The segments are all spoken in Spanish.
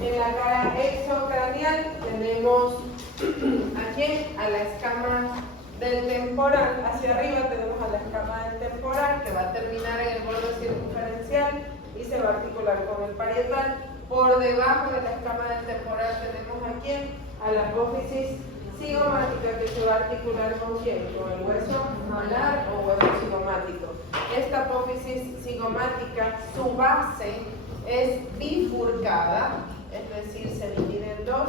En la cara exocranial tenemos ¿a quién? A la escama del temporal. Hacia arriba tenemos a la escama del temporal que va a terminar en el borde circunferencial y se va a articular con el parietal. Por debajo de la escama del temporal tenemos ¿a quién? A la apófisis cigomática, que se va a articular ¿con quién? Con el hueso malar o hueso cigomático. Esta apófisis cigomática, su base es bifurcada, es decir, se divide en dos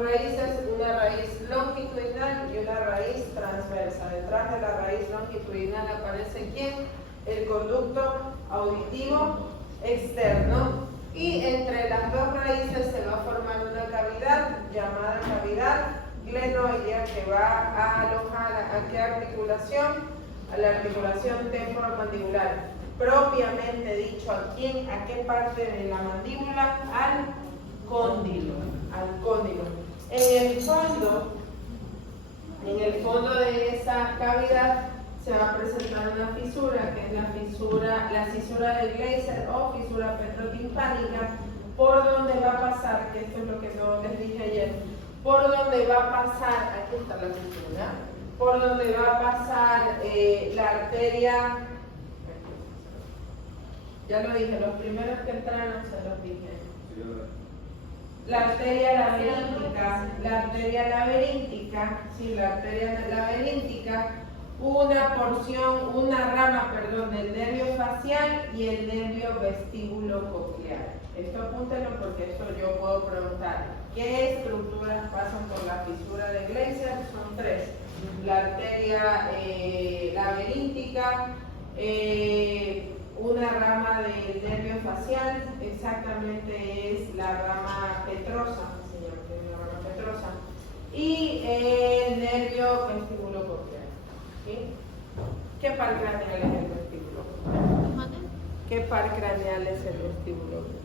raíces, una raíz longitudinal y una raíz transversa. Detrás de la raíz longitudinal aparece ¿quién? El conducto auditivo externo, y entre las dos raíces se va a formar una cavidad llamada cavidad glenoidea, que va a alojar ¿a qué articulación? A la articulación temporomandibular. Propiamente dicho, ¿a quién? ¿A qué parte de la mandíbula? Al cóndilo. Al cóndilo. En el fondo de esa cavidad se va a presentar una fisura, que es la fisura de Glaser o fisura petrotimpánica, por donde va a pasar, que esto es lo que no les dije ayer, por donde va a pasar, aquí está la fisura, por donde va a pasar la arteria, ya lo dije, los primeros que entraron se los dije. La arteria laberíntica, una rama del nervio facial y el nervio vestíbulo-coclear. Esto apúntenlo porque esto yo puedo preguntar. ¿Qué estructuras pasan por la fisura de Glaser? Son tres. La arteria laberíntica, una rama del nervio facial, exactamente es la rama petrosa, se llama, que es la rama petrosa, y el nervio vestíbulo-coclear. ¿Sí? ¿Qué par craneal es el vestíbulo-coclear? ¿Qué par craneal es el vestíbulo-coclear?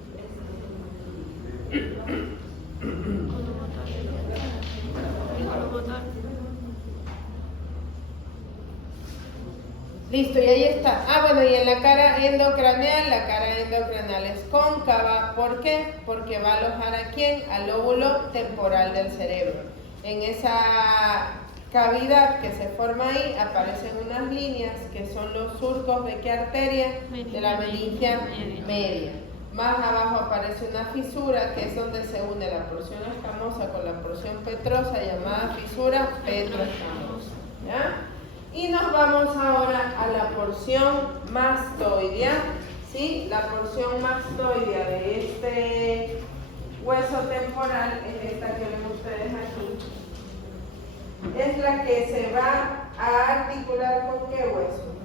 Listo, y ahí está. Bueno, y en la cara endocranial es cóncava. ¿Por qué? Porque va a alojar ¿a quién? Al lóbulo temporal del cerebro. En esa cavidad que se forma ahí aparecen unas líneas que son los surcos ¿de qué arteria? De la meningia media. Más abajo aparece una fisura, que es donde se une la porción escamosa con la porción petrosa, llamada fisura petroescamosa. ¿Ya? Y nos vamos ahora a la porción mastoidea, ¿sí? La porción mastoidea de este hueso temporal es esta que ven ustedes aquí. Es la que se va a articular ¿con qué hueso?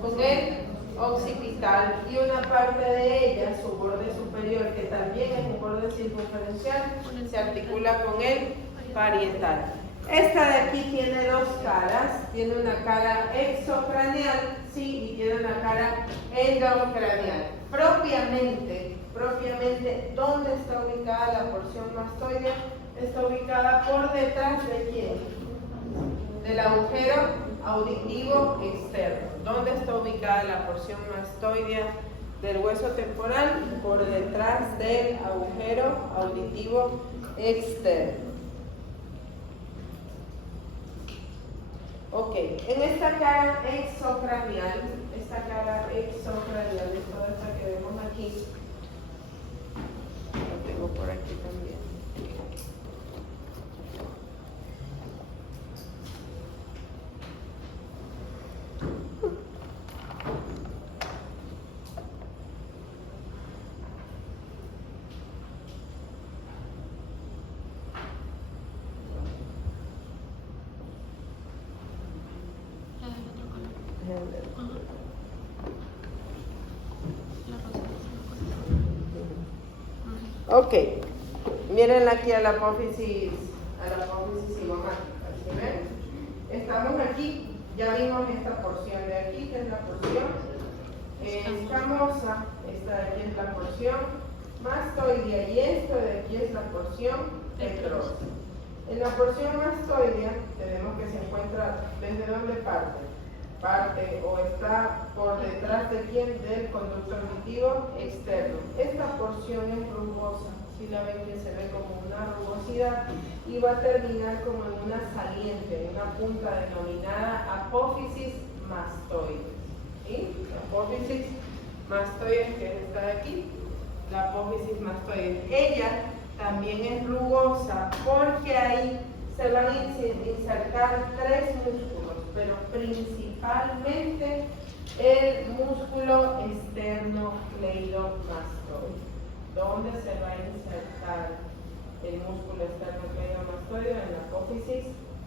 Con el occipital, y una parte de ella, su borde superior, que también es un borde circunferencial, se articula con el parietal. Esta de aquí tiene dos caras, tiene una cara exocranial, sí, y tiene una cara endocranial. Propiamente, ¿dónde está ubicada la porción mastoidea? Está ubicada por detrás ¿de quién? Del agujero auditivo externo. ¿Dónde está ubicada la porción mastoidea del hueso temporal? Por detrás del agujero auditivo externo. Ok, en esta cara exocranial, es toda esta que vemos aquí, lo tengo por aquí también. Ok, miren aquí a la apófisis cigomática, ¿sí ven? Estamos aquí, ya vimos esta porción de aquí, que es la porción escamosa, esta de aquí es la porción mastoidea, y esto de aquí es la porción petrosa. En la porción mastoidea tenemos que se encuentra, ¿desde dónde parte? parte o está por detrás de quién, del conducto auditivo externo. Esta porción es rugosa, si la ven que se ve como una rugosidad y va a terminar como en una saliente, en una punta denominada apófisis mastoides. ¿Sí? La apófisis mastoides, que es esta de aquí, la apófisis mastoides. Ella también es rugosa porque ahí se van a insertar tres músculos, pero principalmente el músculo esternocleidomastoide. ¿Dónde se va a insertar el músculo esternocleidomastoide? En la apófisis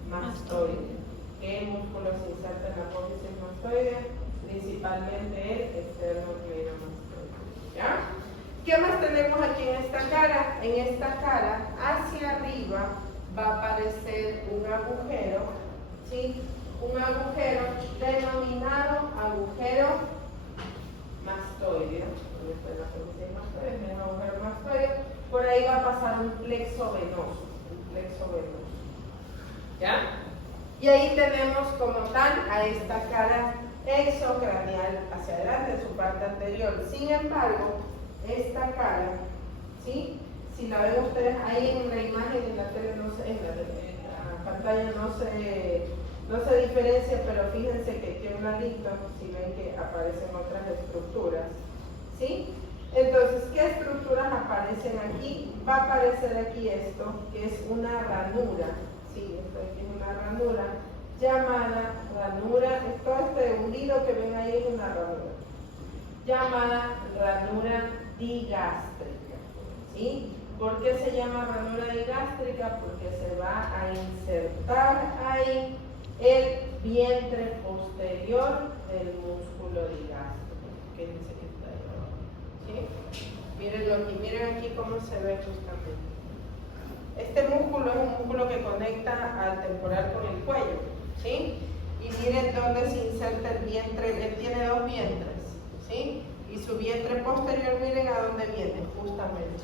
mastoide. ¿Qué músculo se inserta en la apófisis mastoide? Principalmente el esternocleidomastoide. ¿Ya? ¿Qué más tenemos aquí en esta cara? En esta cara, hacia arriba, va a aparecer un agujero, ¿sí? Un agujero denominado agujero mastoideo. ¿Dónde está la apófisis mastoide? Es un agujero mastoideo. Por ahí va a pasar un plexo venoso. ¿Ya? Y ahí tenemos como tal a esta cara exocranial hacia adelante, su parte anterior. Sin embargo, esta cara, ¿sí? Si la ven ustedes ahí en la imagen, en la tele, no sé, en la pantalla no se diferencia, pero fíjense que tiene un ladito, si ven que aparecen otras estructuras, ¿sí? Entonces, ¿qué estructuras aparecen aquí? Va a aparecer aquí esto, que es una ranura, ¿sí? Esto aquí es una ranura llamada ranura, todo este hundido que ven ahí es una ranura, llamada ranura digástrica, ¿sí? ¿Por qué se llama ranura digástrica? Porque se va a insertar ahí el vientre posterior del músculo digástrico. Fíjense que está ahí abajo, ¿sí? Mírenlo aquí, miren aquí cómo se ve justamente. Este músculo es un músculo que conecta al temporal con el cuello, ¿sí? Y miren dónde se inserta el vientre, él tiene dos vientres, ¿sí? Y su vientre posterior, miren a dónde viene, justamente,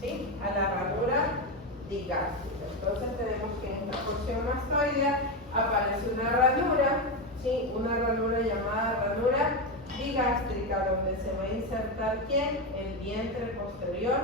¿sí? A la ranura digástrica. Entonces tenemos que en esta porción mastoidea aparece una ranura, ¿sí? Una ranura llamada ranura digástrica, donde se va a insertar ¿quién? El vientre posterior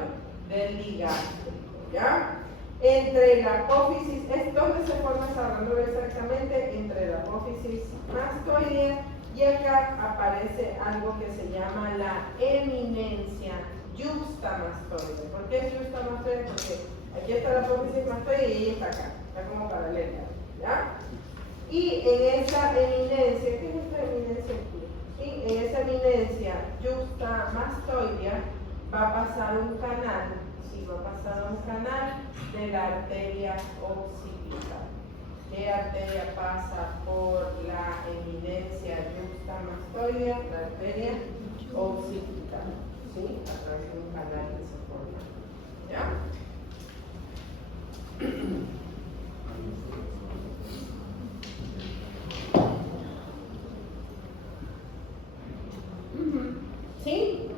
del digástrico, ¿ya? Entre la apófisis, ¿es donde se forma esa ranura exactamente? Entre la apófisis mastoidea. Y acá aparece algo que se llama la eminencia yuxtamastoide. ¿Por qué es yuxtamastoide? Porque aquí está la apófisis mastoide y ella está acá, está como paralela, ¿ya? Y en esa eminencia, ¿qué es esta eminencia aquí? ¿Sí? En esa eminencia yuxtamastoidea va a pasar un canal, sí, va a pasar un canal de la arteria occipital. ¿Qué arteria pasa por la eminencia yuxtamastoidea? La arteria occipital, ¿sí? A través de un canal que se forma, ¿ya? ¿Sí?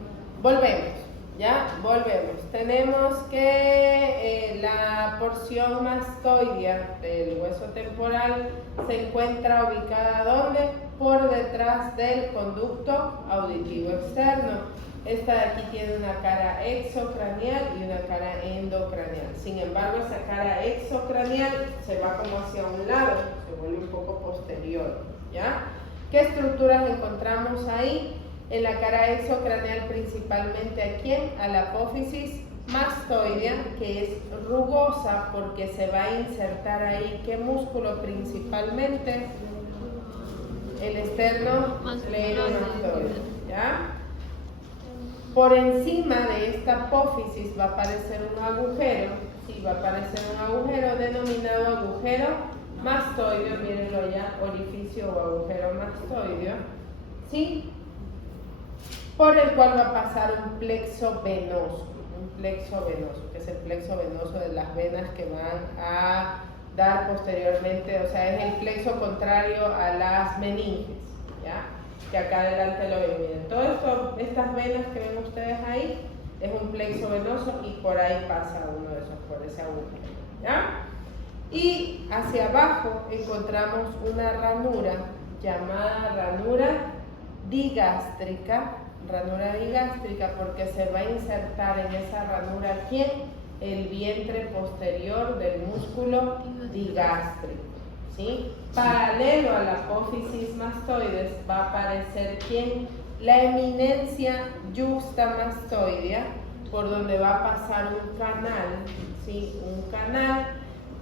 Volvemos, ¿ya? Volvemos. Tenemos que la porción mastoidea del hueso temporal se encuentra ubicada ¿dónde? Por detrás del conducto auditivo externo. Esta de aquí tiene una cara exocranial y una cara endocranial. Sin embargo, esa cara exocranial se va como hacia un lado, se vuelve un poco posterior, ¿ya? ¿Qué estructuras encontramos ahí? En la cara exocranial principalmente ¿a quién? A la apófisis mastoidea, que es rugosa porque se va a insertar ahí ¿qué músculo principalmente? El esternocleidomastoide, ¿ya? Por encima de esta apófisis va a aparecer un agujero, sí, va a aparecer un agujero denominado agujero mastoideo, mírenlo allá, orificio o agujero mastoideo, ¿sí? Por el cual va a pasar un plexo venoso, que es el plexo venoso de las venas que van a dar posteriormente, o sea, es el plexo contrario a las meninges, ¿ya? Que acá adelante lo ven, miren, todo esto, estas venas que ven ustedes ahí, es un plexo venoso y por ahí pasa uno de esos, por ese agujero, ¿ya? Y hacia abajo encontramos una ranura llamada ranura digástrica, porque se va a insertar en esa ranura ¿quién? El vientre posterior del músculo digástrico, ¿sí? Paralelo a la apófisis mastoides va a aparecer ¿quién? La eminencia juxtamastoidea, por donde va a pasar un canal, ¿sí? Un canal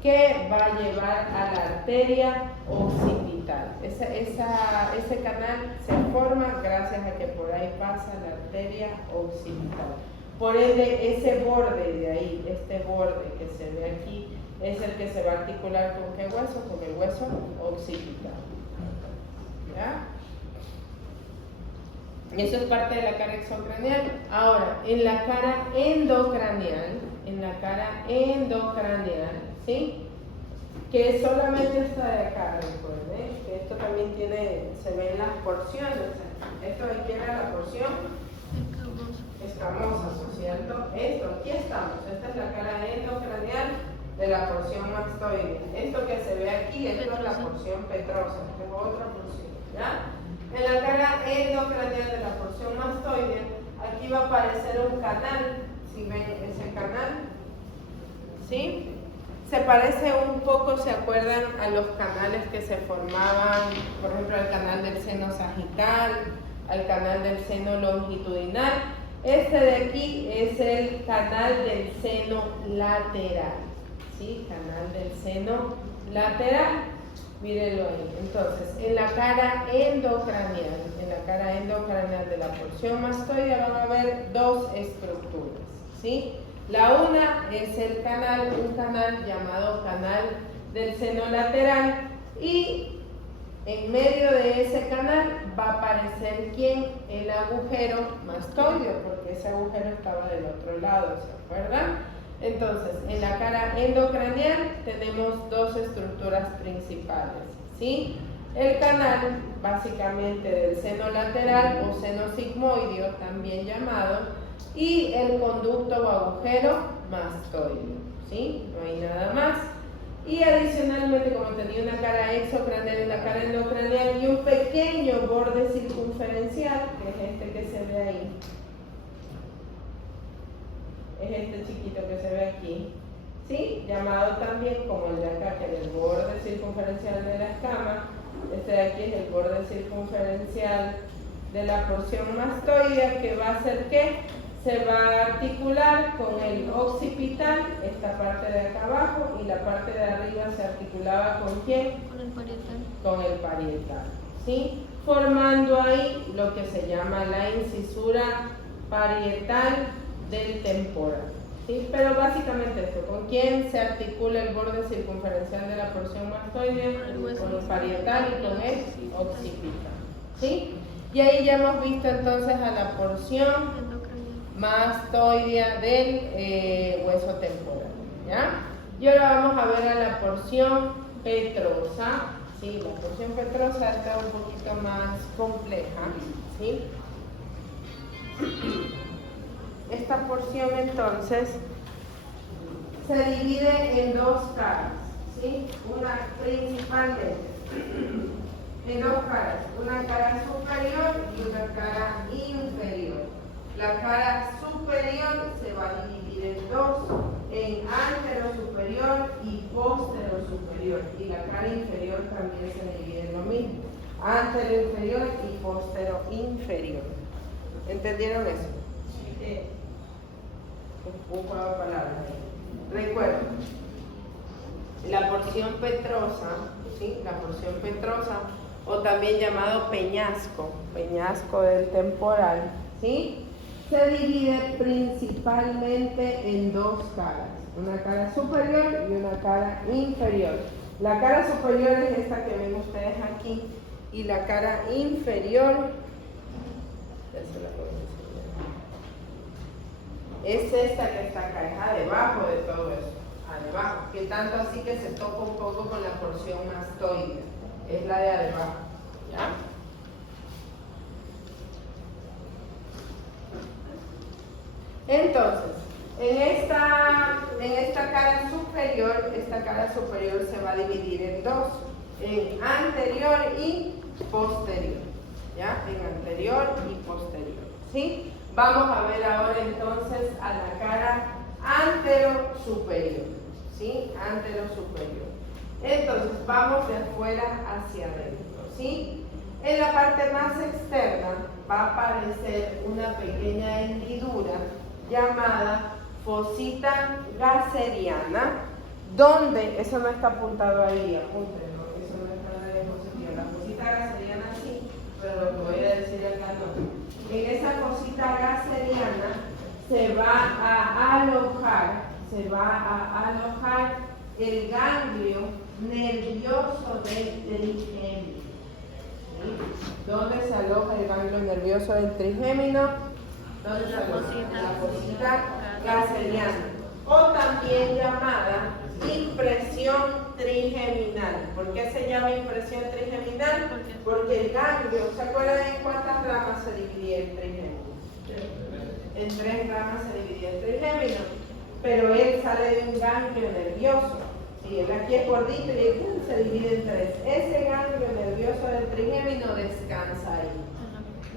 que va a llevar a la arteria occipital. Ese canal se forma gracias a que por ahí pasa la arteria occipital. Por ende, ese borde de ahí, este borde que se ve aquí, es el que se va a articular con ¿qué hueso? Con el hueso occipital. ¿Ya? Eso es parte de la cara exocranial. Ahora, en la cara endocranial, ¿sí? Que solamente esta de acá, recuerden, que esto también se ven las porciones. Esto de aquí era la porción escamosa, ¿no es cierto? Aquí estamos. Esta es la cara endocranial de la porción mastoidea. Esto que se ve aquí, esto es la porción petrosa, esta es otra porción, ¿ya? En la cara endocranial de la porción mastoidea, aquí va a aparecer un canal. Si ven ese canal, ¿sí? Se parece un poco, ¿se acuerdan? A los canales que se formaban, por ejemplo, al canal del seno sagital, al canal del seno longitudinal. Este de aquí es el canal del seno lateral, ¿sí? Canal del seno lateral. Mírenlo ahí. Entonces, en la cara endocranial de la porción mastoidea van a haber dos estructuras, ¿sí? La una es un canal llamado canal del seno lateral, y en medio de ese canal va a aparecer ¿quién? El agujero mastoideo, porque ese agujero estaba del otro lado, ¿se acuerdan? Entonces, en la cara endocranial tenemos dos estructuras principales, ¿sí? El canal, básicamente, del seno lateral o seno sigmoideo, también llamado, y el conducto o agujero mastoideo, ¿sí? No hay nada más. Y adicionalmente, como tenía una cara exocranial y una cara endocranial y un pequeño borde circunferencial, que es este que se ve ahí, es este chiquito que se ve aquí, ¿sí? Llamado también como el de acá, que es el borde circunferencial de la escama. Este de aquí es el borde circunferencial de la porción mastoidea, que va a hacer ¿qué? Se va a articular con el occipital, esta parte de acá abajo, y la parte de arriba se articulaba ¿con quién? Con el parietal. Con el parietal, ¿sí? Formando ahí lo que se llama la incisura parietal del temporal, ¿sí? Pero básicamente esto, ¿con quién se articula el borde circunferencial de la porción mastoidea? Con el parietal y con el occipital, ¿sí? Y ahí ya hemos visto entonces a la porción mastoidea del hueso temporal, ¿ya? Y ahora vamos a ver a la porción petrosa, ¿sí? La porción petrosa está un poquito más compleja, ¿sí? Esta porción entonces se divide en dos caras, ¿sí? Una principalmente en dos caras, una cara superior y una cara inferior. La cara superior se va a dividir en dos, en antero superior y postero superior, y la cara inferior también se divide en lo mismo, antero inferior y postero inferior. ¿Entendieron eso? Sí. Un juego de palabras. Recuerden, la porción petrosa, ¿sí? La porción petrosa, o también llamado peñasco del temporal, ¿sí? Se divide principalmente en dos caras, una cara superior y una cara inferior. La cara superior es esta que ven ustedes aquí, y la cara inferior es esta que está acá, es debajo de todo eso, abajo, que tanto así que se toca un poco con la porción mastoidea, es la de abajo, ¿ya? Entonces, en esta cara superior se va a dividir en dos, en anterior y posterior, ¿ya? En anterior y posterior, ¿sí? Vamos a ver ahora entonces a la cara antero-superior, ¿sí? Antero-superior. Entonces, vamos de afuera hacia adentro, ¿sí? En la parte más externa va a aparecer una pequeña hendidura llamada fosita gasseriana, donde, eso no está apuntado ahí, apúntenlo, eso no está en la diapositiva. La fosita gasseriana sí, pero lo que voy a decir acá no. En esa fosita gasseriana se va a alojar el ganglio nervioso del trigémino. ¿Dónde se aloja el ganglio nervioso del trigémino? ¿Dónde se aloja? La fosita gasseriana, o también llamada impresión trigeminal. ¿Por qué se llama impresión trigeminal? Porque el ganglio, ¿se acuerdan en cuántas ramas se dividía el trigémino? En 3 ramas se dividía el trigémino, pero él sale de un ganglio nervioso. Sí, él aquí es gordito y él se divide en 3. Ese ganglio nervioso del trigémino descansa ahí,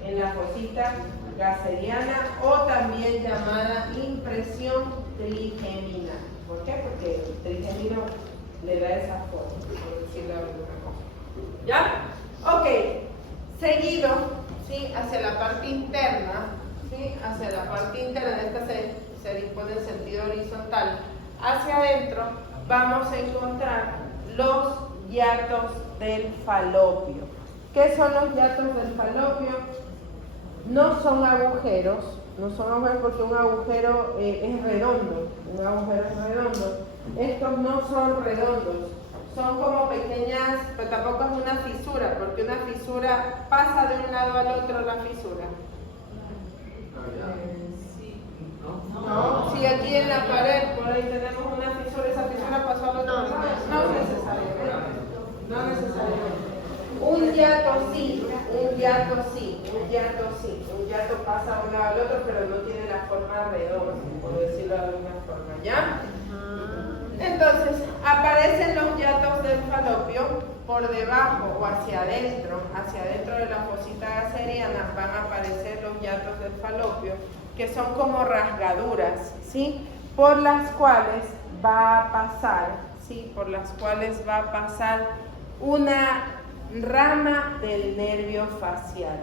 en la fosita gasseriana, o también llamada impresión trigeminal. ¿Por qué? Porque el trigémino le da esa forma, por decirlo de alguna cosa. ¿Ya? Ok. Seguido, ¿sí? Hacia la parte interna, ¿sí? Hacia la parte interna, esta se dispone en sentido horizontal. Hacia adentro vamos a encontrar los hiatos del falopio. ¿Qué son los hiatos del falopio? No son agujeros porque un agujero es redondo, Estos no son redondos, son como pequeñas, pero tampoco es una fisura, porque una fisura pasa de un lado al otro la fisura. No, si aquí en la pared, por ahí tenemos una fisura, esa fisura pasó al otro lado. No necesariamente. Un hiato pasa de un lado al otro, pero no tiene la forma redonda, por decirlo de alguna forma, ¿ya? Entonces, aparecen los hiatos del falopio por debajo o hacia adentro de la fosita gasseriana van a aparecer los hiatos del falopio, que son como rasgaduras, ¿sí? Por las cuales va a pasar una rama del nervio facial.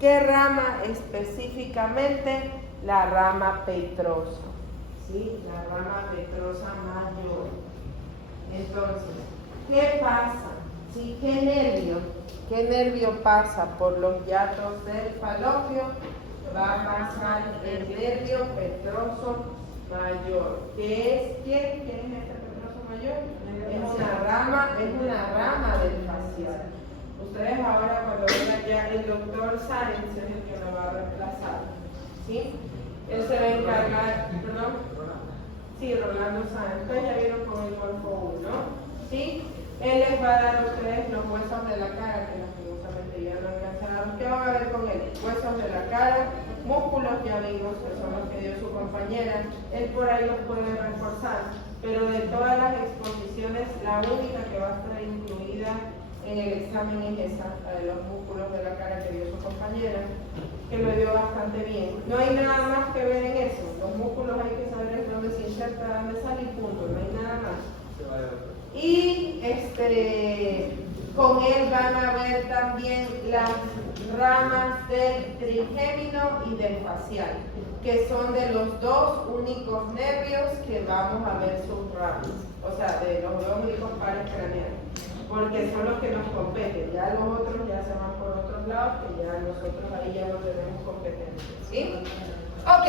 ¿Qué rama específicamente? La rama petrosa, ¿sí? La rama petrosa mayor. Entonces, ¿qué pasa? ¿Sí? ¿Qué nervio pasa por los hiatos del falopio? Va a pasar el nervio petroso mayor. ¿Qué es este petroso mayor? Es una rama del facial. Ustedes ahora cuando vean ya el doctor Sáenz es el que lo va a reemplazar, ¿sí? Él se va a encargar, ¿perdón? Sí, Rolando Sáenz. Ustedes ya vieron con el Morfo 1, ¿sí? Él les va a dar a ustedes los huesos de la cara, que lastimosamente ya no alcanzaron. ¿Qué van a ver con él? Huesos de la cara, músculos ya vimos, que son los que dio su compañera. Él por ahí los puede reforzar, pero de todas las exposiciones, la única que va a estar incluida en el examen es esa, la de los músculos de la cara que dio su compañera, que lo dio bastante bien. No hay nada más que ver en eso. Los músculos hay que saber dónde se inserta, dónde sale y punto, no hay nada más. Y con él van a ver también las ramas del trigémino y del facial, que son de los 2 únicos nervios que vamos a ver sus ramas, o sea, de los 2 únicos pares craneales, porque son los que nos competen. Ya los otros ya se van por otros lados, que ya nosotros ahí ya no tenemos competencia, ¿sí? Ok,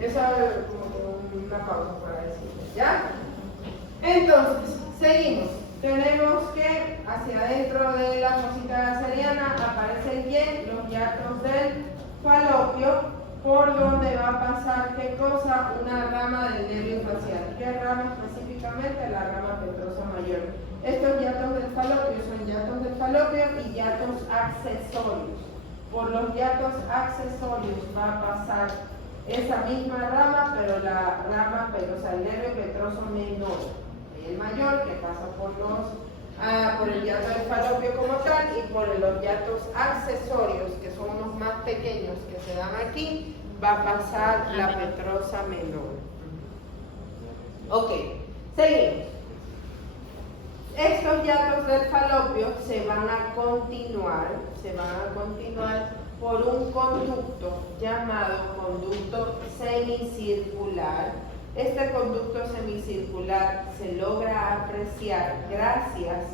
eso es como una pausa para decirles, ¿ya? Entonces, seguimos. Tenemos que hacia adentro de la fosita gasseriana aparecen bien los hiatos del falopio, por donde va a pasar, ¿qué cosa? Una rama del nervio facial. ¿Qué rama específicamente? La rama petrosa mayor. Estos hiatos del falopio son hiatos del falopio y hiatos accesorios. Por los hiatos accesorios va a pasar esa misma rama, pero el nervio petroso menor. El mayor, que pasa por los por el hiato del falopio como tal y por los hiatos accesorios, que son los más pequeños que se dan aquí, va a pasar la petrosa menor. Ok, seguimos. Estos hiatos del falopio se van a continuar por un conducto llamado conducto semicircular. Este conducto semicircular se logra apreciar gracias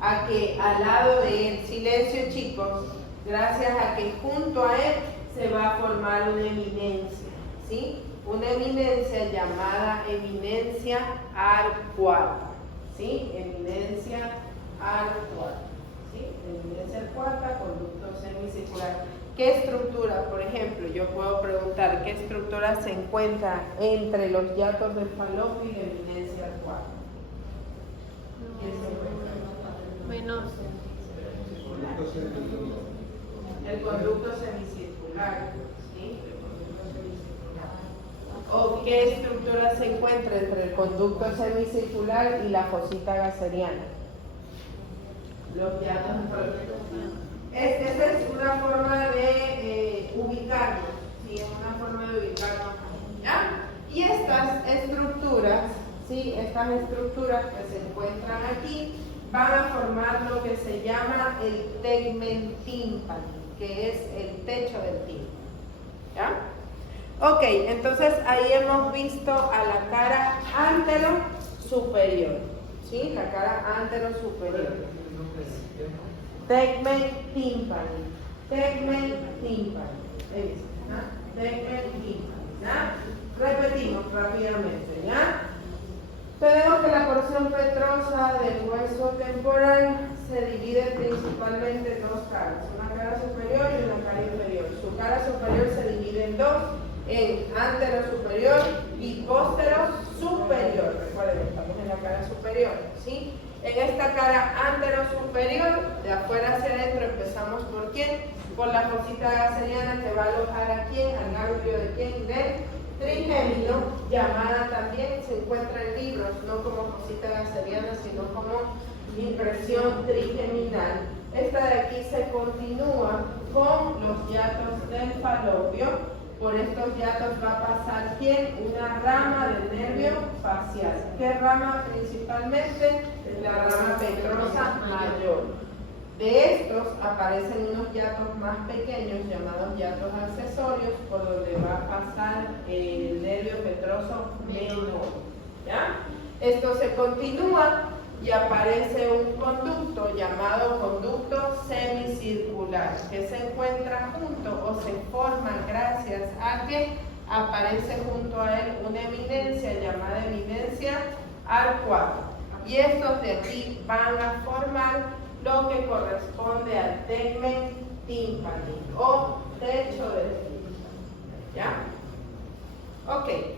a que al lado de él, silencio chicos, gracias a que junto a él se va a formar una eminencia, ¿sí? Una eminencia llamada eminencia arcuata, ¿sí? Eminencia arcuata, ¿sí? Eminencia arcuata, conducto semicircular. ¿Qué estructura, por ejemplo, yo puedo preguntar, qué estructura se encuentra entre los hiatos del falopio y la eminencia arcuata? ¿Qué se encuentra? Menos. El conducto semicircular, ¿sí? El conducto semicircular. ¿O qué estructura se encuentra entre el conducto semicircular y la fosita gaseriana? Los hiatos del falopio. Esa es una forma de ubicarnos, ¿sí? Es una forma de ubicarnos, ¿ya? Y estas estructuras, ¿sí? Estas estructuras que se encuentran aquí van a formar lo que se llama el tegmen tímpano, que es el techo del tímpano, ¿ya? Ok, entonces ahí hemos visto a la cara antero superior, ¿sí? La cara antero superior. Tegmen tímpano, tegmen tímpano, tegmen tímpano, ¿ya? Repetimos rápidamente, ¿ya? Tenemos que la porción petrosa del hueso temporal se divide principalmente en dos caras, una cara superior y una cara inferior. Su cara superior se divide en dos, en antero superior y póstero superior. Recuerden, estamos en la cara superior, ¿sí? En esta cara antero superior, de afuera hacia adentro, empezamos por quién? Por la fosita gaseriana que va a alojar a quién, al ganglio de quién, del trigémino, llamada también, se encuentra en libros, no como fosita gaseriana, sino como impresión trigeminal. Esta de aquí se continúa con los hiatos del falopio. Por estos hiatos va a pasar ¿quién? Una rama del nervio facial. ¿Qué rama principalmente? La rama petrosa mayor. De estos aparecen unos hiatos más pequeños llamados hiatos accesorios, por donde va a pasar el nervio petroso menor, ¿ya? Esto se continúa y aparece un conducto llamado conducto semicircular, que se encuentra junto o se forma gracias a que aparece junto a él una eminencia llamada eminencia arcuata. Y estos de aquí van a formar lo que corresponde al tegmen tímpano o techo del tímpano, ¿ya? Ok.